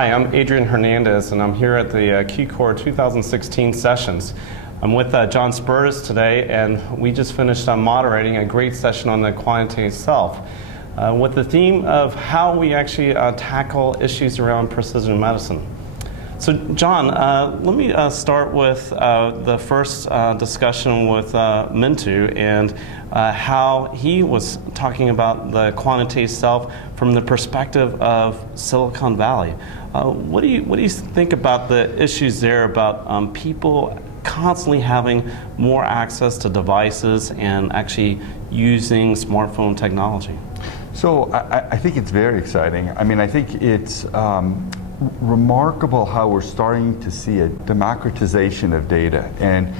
Hi, I'm Adrian Hernandez, and I'm here at the QCOR 2016 sessions. I'm with John Spertus today, and we just finished moderating a great session on the quantitative self with the theme of how we actually tackle issues around precision medicine. So John, let me start with the first discussion with Mintu and how he was talking about the quantitative self from the perspective of Silicon Valley. What do you think about the issues there about people constantly having more access to devices and actually using smartphone technology? So I think it's very exciting. I mean, I think it's remarkable how we're starting to see a democratization of data, and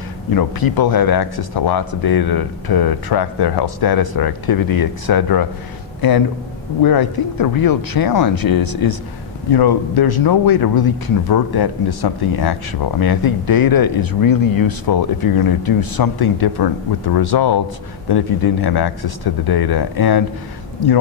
people have access to lots of data to track their health status, their activity, etc. And where I think the real challenge is there's no way to really convert that into something actionable. I mean, I think data is really useful if you're going to do something different with the results than if you didn't have access to the data. And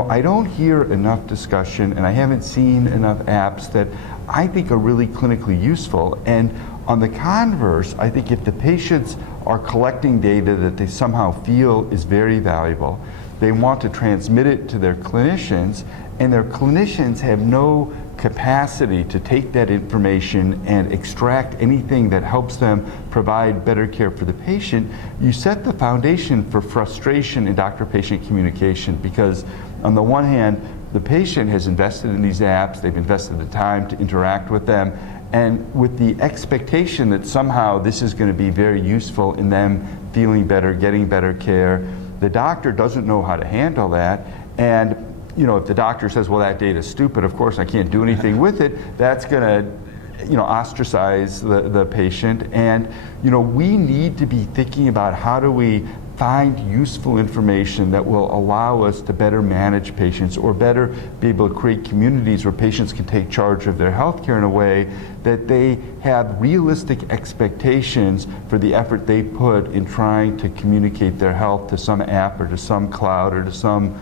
I don't hear enough discussion, and I haven't seen enough apps that I think are really clinically useful. And on the converse, I think if the patients are collecting data that they somehow feel is very valuable, they want to transmit it to their clinicians, and their clinicians have no capacity to take that information and extract anything that helps them provide better care for the patient, you set the foundation for frustration in doctor-patient communication, because on the one hand, the patient has invested in these apps, they've invested the time to interact with them, and with the expectation that somehow this is going to be very useful in them feeling better, getting better care. The doctor doesn't know how to handle that, and if the doctor says, well, that data is stupid, of course I can't do anything with it, that's going to ostracize the patient. And we need to be thinking about how do we find useful information that will allow us to better manage patients, or better be able to create communities where patients can take charge of their health care in a way that they have realistic expectations for the effort they put in trying to communicate their health to some app or to some cloud or to some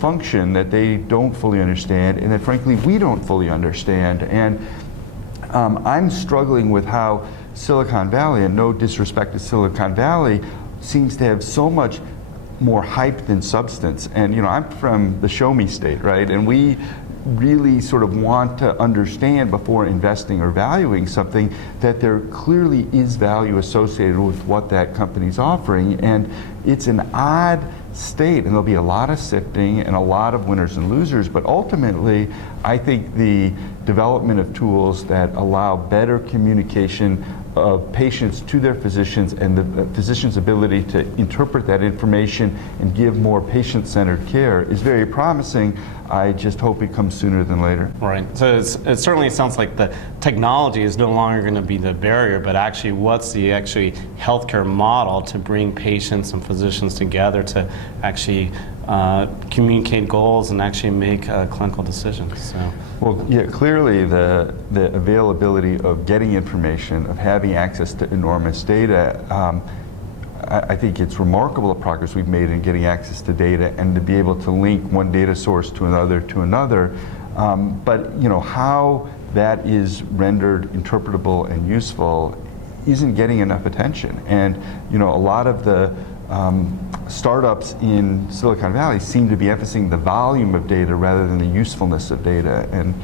function that they don't fully understand, and that frankly we don't fully understand. And I'm struggling with how Silicon Valley, and no disrespect to Silicon Valley, seems to have so much more hype than substance. And I'm from the show me state, right? And we really sort of want to understand before investing or valuing something that there clearly is value associated with what that company's offering. And it's an odd state, and there'll be a lot of sifting and a lot of winners and losers, but ultimately I think the development of tools that allow better communication of patients to their physicians, and the physician's ability to interpret that information and give more patient-centered care is very promising. I just hope it comes sooner than later. Right. So it certainly sounds like the technology is no longer going to be the barrier, but actually what's the healthcare model to bring patients and physicians together to actually communicate goals and actually make clinical decisions. So. Well, yeah, clearly the availability of getting information, of having access to enormous data, I think it's remarkable the progress we've made in getting access to data and to be able to link one data source to another. But how that is rendered interpretable and useful isn't getting enough attention. And a lot of the startups in Silicon Valley seem to be emphasizing the volume of data rather than the usefulness of data. And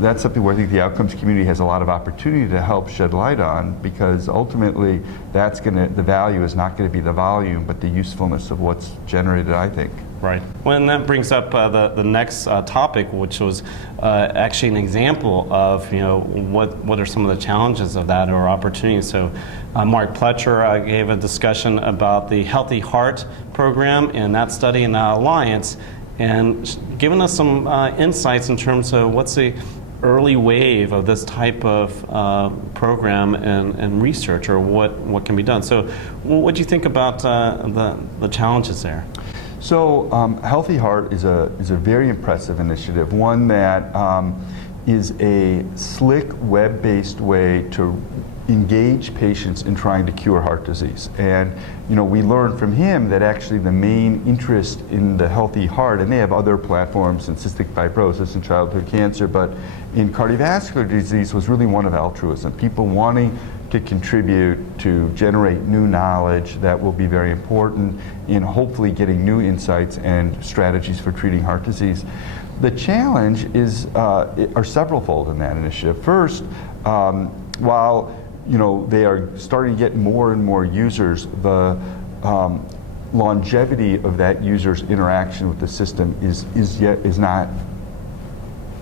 that's something where I think the outcomes community has a lot of opportunity to help shed light on, because ultimately the value is not going to be the volume, but the usefulness of what's generated, I think. Right. Well, and that brings up the next topic, which was actually an example of what are some of the challenges of that or opportunities. So Mark Pletcher gave a discussion about the Healthy Heart program and that study and that alliance, and given us some insights in terms of what's the early wave of this type of program and research, or what can be done. So what do you think about the challenges there? So Healthy Heart is a very impressive initiative, one that is a slick web-based way to engage patients in trying to cure heart disease. And we learned from him that actually the main interest in the healthy heart, and they have other platforms in cystic fibrosis and childhood cancer, but in cardiovascular disease was really one of altruism. People wanting to contribute to generate new knowledge that will be very important in hopefully getting new insights and strategies for treating heart disease. The challenge are severalfold in that initiative. First, while they are starting to get more and more users, the longevity of that user's interaction with the system is not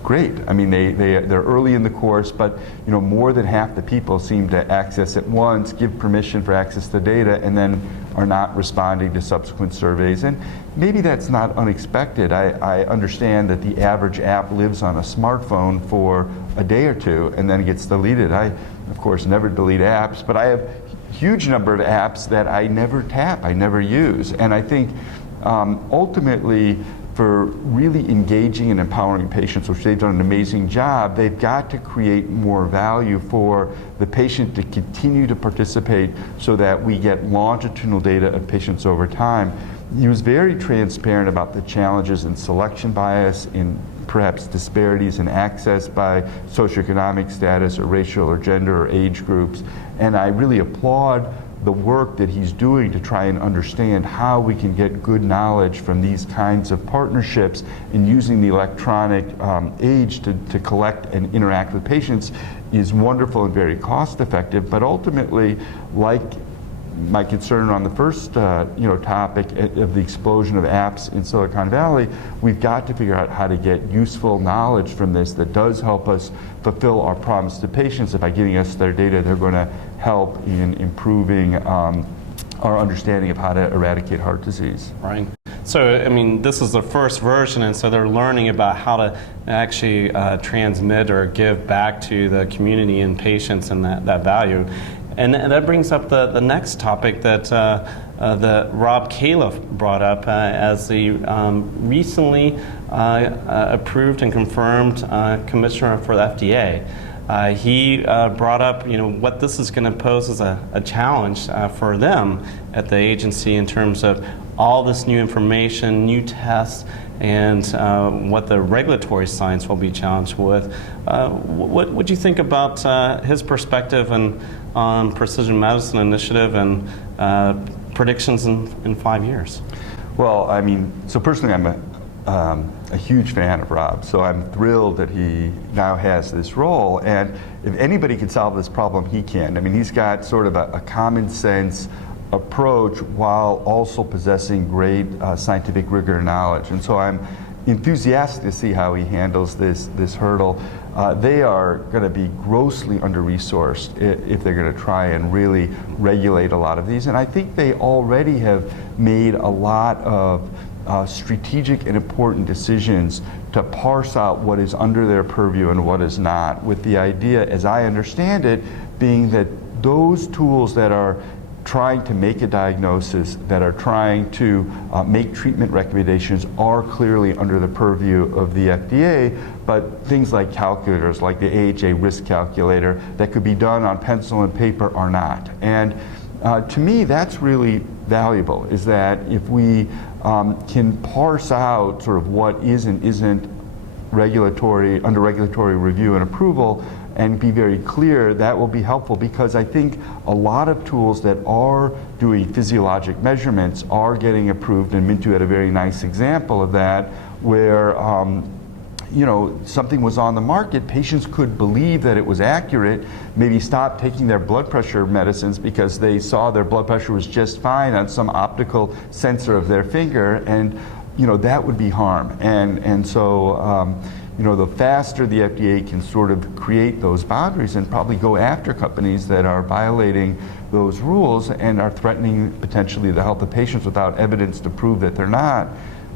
great. I mean, they're early in the course, but more than half the people seem to access it once, give permission for access to data, and then are not responding to subsequent surveys. And maybe that's not unexpected. I understand that the average app lives on a smartphone for a day or two and then gets deleted. I, of course, never delete apps, but I have a huge number of apps that I never tap, I never use. And I think ultimately, for really engaging and empowering patients, which they've done an amazing job, they've got to create more value for the patient to continue to participate so that we get longitudinal data of patients over time. He was very transparent about the challenges in selection bias, in perhaps disparities in access by socioeconomic status or racial or gender or age groups. And I really applaud the work that he's doing to try and understand how we can get good knowledge from these kinds of partnerships, and using the electronic age to collect and interact with patients is wonderful and very cost effective. But ultimately, like my concern on the first topic of the explosion of apps in Silicon Valley, we've got to figure out how to get useful knowledge from this that does help us fulfill our promise to patients. That by giving us their data, they're going to help in improving our understanding of how to eradicate heart disease. Right. So, I mean, this is the first version, and so they're learning about how to actually transmit or give back to the community and patients and that value. And that brings up the next topic that Rob Califf brought up as the recently approved and confirmed commissioner for the FDA. He brought up, what this is going to pose as a challenge for them at the agency in terms of all this new information, new tests, and what the regulatory science will be challenged with. What would you think about his perspective on precision medicine initiative and predictions in 5 years? Well, I mean, so personally, I'm a huge fan of Rob, so I'm thrilled that he now has this role. And if anybody can solve this problem, he can. I mean, he's got sort of a common sense approach while also possessing great scientific rigor and knowledge. And so I'm enthusiastic to see how he handles this hurdle. They are going to be grossly under-resourced if they're going to try and really regulate a lot of these. And I think they already have made a lot of strategic and important decisions to parse out what is under their purview and what is not, with the idea, as I understand it, being that those tools that are trying to make a diagnosis, that are trying to make treatment recommendations, are clearly under the purview of the FDA, but things like calculators, like the AHA risk calculator, that could be done on pencil and paper are not. And to me, that's really valuable, is that if we can parse out sort of what is and isn't under regulatory review and approval, and be very clear, that will be helpful, because I think a lot of tools that are doing physiologic measurements are getting approved, and Mintu had a very nice example of that, where something was on the market, patients could believe that it was accurate, maybe stop taking their blood pressure medicines because they saw their blood pressure was just fine on some optical sensor of their finger, and that would be harm. And so the faster the FDA can sort of create those boundaries and probably go after companies that are violating those rules and are threatening potentially the health of patients without evidence to prove that they're not,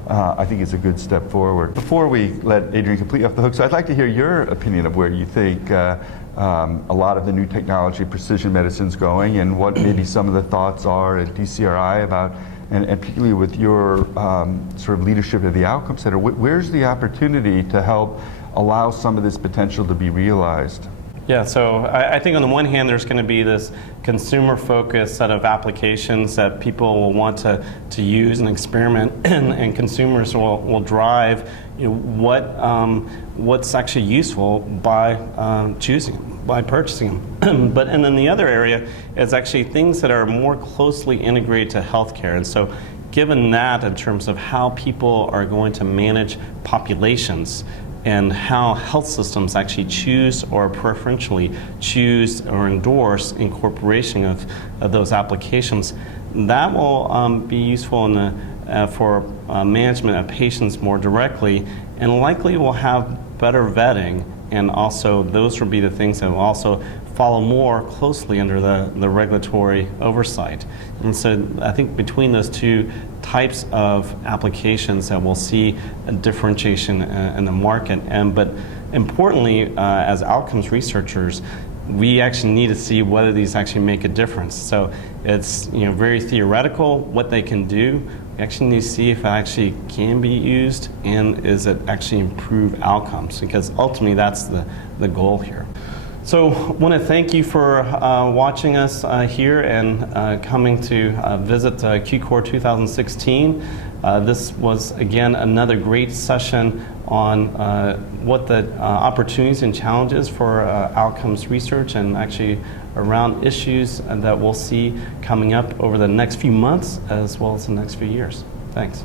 I think is a good step forward. Before we let Adrian completely off the hook, so I'd like to hear your opinion of where you think a lot of the new technology, precision medicine's going, and what maybe some of the thoughts are at DCRI about, and particularly with your sort of leadership of the Outcome Center, where's the opportunity to help allow some of this potential to be realized? Yeah, so I think on the one hand, there's going to be this consumer-focused set of applications that people will want to use and experiment, and consumers will drive what's actually useful by choosing them, by purchasing them. But and then the other area is actually things that are more closely integrated to healthcare. And so given that in terms of how people are going to manage populations, and how health systems actually choose or preferentially choose or endorse incorporation of those applications, that will be useful in for management of patients more directly, and likely will have better vetting, and also those will be the things that will also follow more closely under the regulatory oversight. And so I think between those two types of applications that we'll see a differentiation in the market. But importantly, as outcomes researchers, we actually need to see whether these actually make a difference. So it's very theoretical what they can do. We actually need to see if it actually can be used, and is it actually improve outcomes, because ultimately that's the goal here. So I want to thank you for watching us here and coming to visit QCOR 2016. This was, again, another great session on what the opportunities and challenges for outcomes research, and actually around issues that we'll see coming up over the next few months as well as the next few years. Thanks.